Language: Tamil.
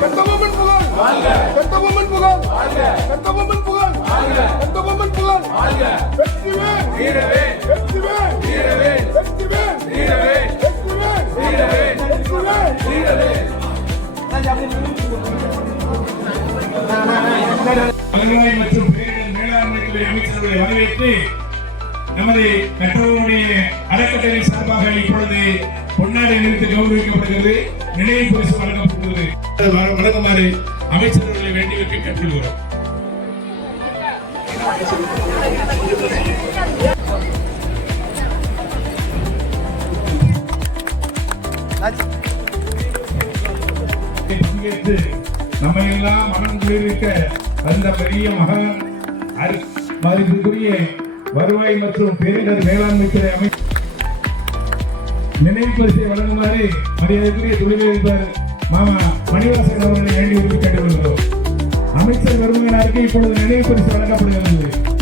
கந்தபொம்மன் புகழ் கந்தபொம்மன் புகழ். கந்தபொம்மன் புகழ் கந்தபொம்மன் புகழ். வெற்றிவேல் வெற்றிவேல் வெற்றிவேல் வெற்றிவேல் வெற்றிவேல் கந்தபொம்மன் வெற்றிவேல். வெற்றிவேல். வெற்றிவேல் வெற்றிவேல் வருவாய் மற்றும் பேரிடர் மேலாண்மை துறை அமைச்சர்களை வரவேற்று நமது பெற்றோருடைய மாநாடு இணைத்து கௌரவிக்கப்படுகிறது. நினைவு பரிசு வழங்கப்படுகிறது வழங்குமாறு அமைச்சர்களை வேண்டி வைக்க கேட்டுக்கொள்கிறோம். பங்கேற்று நம்ம எல்லாம் மனம் குளிர்விக்க வந்த பெரிய மகான் மதிப்புக்குரிய வருவாய் மற்றும் பேரிடர் மேலாண்மை துறை அமைச்சர் நினைவு பரிசை வழங்குமாறு மரியாதைக்குரிய தொழிலதிபர் மாமா மணிவாசன் அவர்களை வேண்டி விரும்பி கேட்டுக்கொள்கிறோம் அமைச்சர் வருமானாருக்கு இப்பொழுது நினைவு பரிசு வழங்கப்படுகிறது.